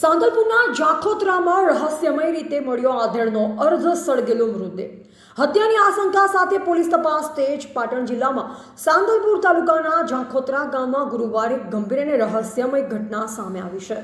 સાંતલપુરના જાખોત્રામાં રહસ્યમય રીતે મળ્યો આધેડનો અર્ધ સળગેલો મૃતદેહ. હત્યાની આશંકા સાથે પોલીસ તપાસ તેજ. પાટણ જિલ્લામાં સાંતલપુર તાલુકાના જાખોત્રા ગામમાં ગુરુવારે ગંભીર અને રહસ્યમય ઘટના સામે આવી છે.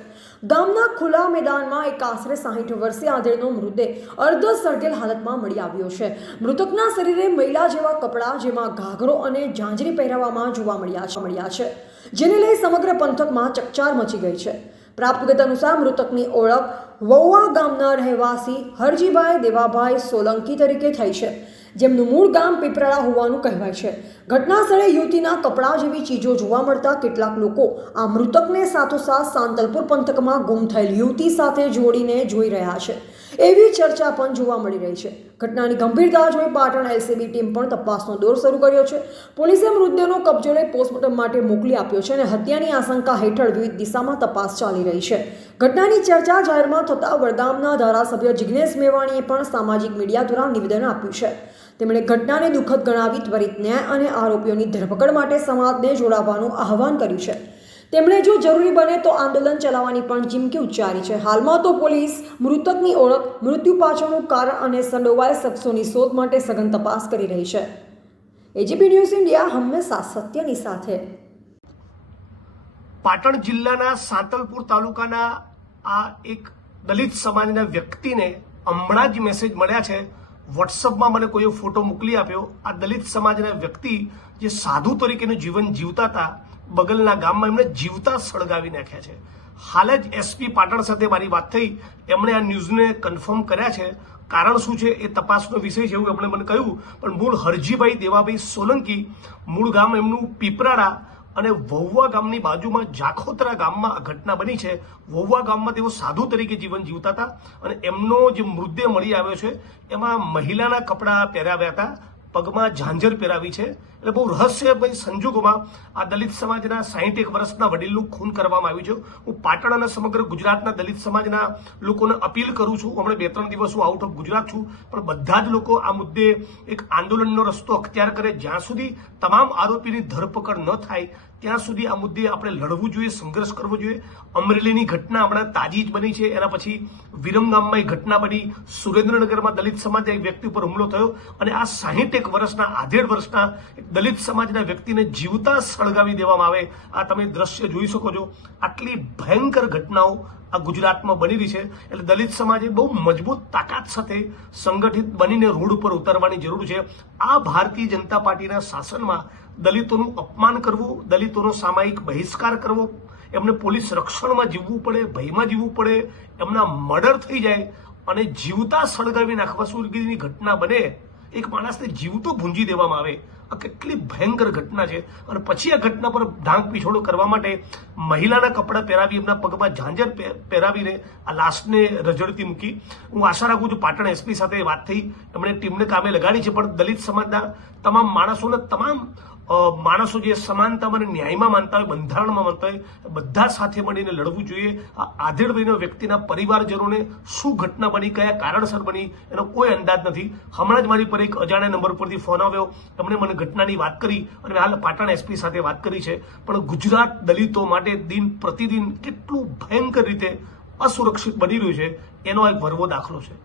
ગામના ખુલ્લા મેદાનમાં એક આશરે 60 વર્ષીય આધેડનો મૃતદેહ અર્ધ સળગેલ હાલતમાં મળી આવ્યો છે. મૃતકના શરીરે મહિલા જેવા કપડાં, જેમાં ઘાઘરો અને ઝાંઝરી પહેરાવવામાં જોવા મળ્યા છે, જેને લઈ સમગ્ર પંથકમાં ચકચાર મચી ગઈ છે. પ્રાપ્ત વિગત અનુસાર મૃતકની ઓળખ વૌવા ગામના રહેવાસી હરજીભાઈ દેવાભાઈ સોલંકી તરીકે થઈ છે, જેમનું મૂળ ગામ પીપરાળા હોવાનું કહેવાય છે. ઘટના સ્થળે યુવતીના કપડાં જેવી ચીજો જોવા મળતા કેટલાક લોકો આ મૃતકને સાથોસાથ સાંતલપુર પંથકમાં ગુમ થયેલ યુવતી સાથે જોડીને જોઈ રહ્યા છે, એવી ચર્ચા પણ જોવા મળી રહી છે. ઘટનાની ગંભીરતા જોઈ પાટણ એલસીબી ટીમ પણ તપાસનો દોર શરૂ કર્યો છે. પોલીસે મૃતદેહનો કબજો લઈ પોસ્ટમોર્ટમ માટે મોકલી આપ્યો છે અને હત્યાની આશંકા હેઠળ વિવિધ દિશામાં તપાસ ચાલી રહી છે. ઘટનાની ચર્ચા જાહેરમાં થતા વડગામના ધારાસભ્ય જિગ્નેશ મેવાણીએ પણ સામાજિક મીડિયા દ્વારા નિવેદન આપ્યું છે. તેમણે ઘટનાને દુઃખદ ગણાવી ત્વરિત ન્યાય અને આરોપીઓની ધરપકડ માટે સમાજને જોડાવાનું આહવાન કર્યું છે. તેમણે જો જરૂરી બને તો આંદોલન ચલાવવાની પણ ચીમકી ઉચ્ચારી છે. હાલમાં તો પોલીસ મૃતકની ઓળખ, મૃત્યુ પાછળનું કારણ અને સંડોવાયેલ શખ્સોની શોધ માટે સઘન તપાસ કરી રહી છે. એજીપી ન્યૂઝ ઇન્ડિયા હંમેશા સત્યની સાથે. પાટણ જિલ્લાના સાંતલપુર તાલુકાના આ એક દલિત સમાજના વ્યક્તિને હમણાં જ મેસેજ મળ્યા છે. વોટ્સઅપમાં મને કોઈ ફોટો મોકલી આપ્યો. આ દલિત સમાજના વ્યક્તિ જે સાધુ તરીકેનું જીવન જીવતા હતા, બગલના ગામમાં એમને જીવતા સળગાવી નાખ્યા છે. હાલ જ એસપી પાટણ સાથે મારી વાત થઈ. એમણે આ ન્યૂઝને કન્ફર્મ કર્યા છે. કારણ શું છે એ તપાસનો વિષય છે એવું એમણે મને કહ્યું. પણ મૂળ હરજીભાઈ દેવાભાઈ સોલંકી, મૂળ ગામ એમનું પીપરાળા અને વૌવા ગામની બાજુમાં જાખોત્રા ગામમાં આ ઘટના બની છે. વૌવા ગામમાં તેઓ સાધુ તરીકે જીવન જીવતા હતા અને એમનો જે મૃતદેહ મળી આવ્યો છે એમાં મહિલાના કપડાં પહેરાવ્યા હતા, પગમાં ઝાંઝર પહેરાવી છે. એટલે બહુ રહસ્યમય સંજોગોમાં આ દલિત સમાજના 61 વર્ષના વડીલનું ખૂન કરવામાં આવ્યું છે. હું પાટણ અને સમગ્ર ગુજરાતના દલિત સમાજના લોકોને અપીલ કરું છું. હમણાં 2-3 દિવસ હું આઉટ ઓફ ગુજરાત છું, પણ બધા જ લોકો આ મુદ્દે એક આંદોલનનો રસ્તો અખ્તિયાર કરે. જ્યાં સુધી તમામ આરોપીની ધરપકડ ન થાય ત્યાં સુધી આ મુદ્દે આપણે લડવું જોઈએ, સંઘર્ષ કરવો જોઈએ. અમરેલીની ઘટના હમણાં તાજી જ બની છે. એના પછી વિરમગામમાં એક ઘટના બની. સુરેન્દ્રનગરમાં દલિત સમાજના એક વ્યક્તિ ઉપર હુમલો થયો અને આ 61 વર્ષના, 18 વર્ષના દલિત સમાજના વ્યક્તિને જીવતા સળગાવી દેવામાં આવે. આ તમે દ્રશ્ય જોઈ શકો છો. આટલી ભયંકર ઘટનાઓ આ ગુજરાતમાં બની રહી છે. એટલે દલિત સમાજે બહુ મજબૂત તાકાત સાથે સંગઠિત બનીને રોડ ઉપર ઉતરવાની જરૂર છે. આ ભારતીય જનતા પાર્ટીના શાસનમાં દલિતોનું અપમાન કરવું, દલિતોનો સામાયિક બહિષ્કાર કરવો, એમને પોલીસ રક્ષણમાં જીવવું પડે, ભયમાં જીવવું પડે, એમના મર્ડર થઈ જાય અને જીવતા સળગાવી નાખવા સુધીની ઘટના બને, એક માણસને જીવતો ભૂંજી દેવામાં આવે, આ કેટલી ભયંકર ઘટના છે. અને પછી આ ઘટના પર ઢાંક પીછોડો કરવા માટે મહિલાના કપડાં પહેરાવી, એમના પગમાં ઝાંઝર પહેરાવીને આ લાશને રજડતી મૂકી. હું આશા રાખું છું, પાટણ એસપી સાથે વાત થઈ, એમણે ટીમને કામે લગાડી છે, પણ દલિત સમાજના તમામ માણસોને, તમામ માણસો જે સમાનતામાં અને ન્યાયમાં માનતા હોય, બંધારણમાં માનતા હોય, બધા સાથે મળીને લડવું જોઈએ. આ આધેડભાઈના વ્યક્તિના પરિવારજનોને શું ઘટના બની, કયા કારણસર બની, એનો કોઈ અંદાજ નથી. હમણાં જ મારી પર એક અજાણ્યા નંબર પરથી ફોન આવ્યો. એમણે મને ઘટનાની વાત કરી અને હાલ પાટણ એસપી સાથે વાત કરી છે. પણ ગુજરાત દલિતો માટે દિન પ્રતિદિન કેટલું ભયંકર રીતે અસુરક્ષિત બની રહ્યું છે એનો એક ભરવો દાખલો છે.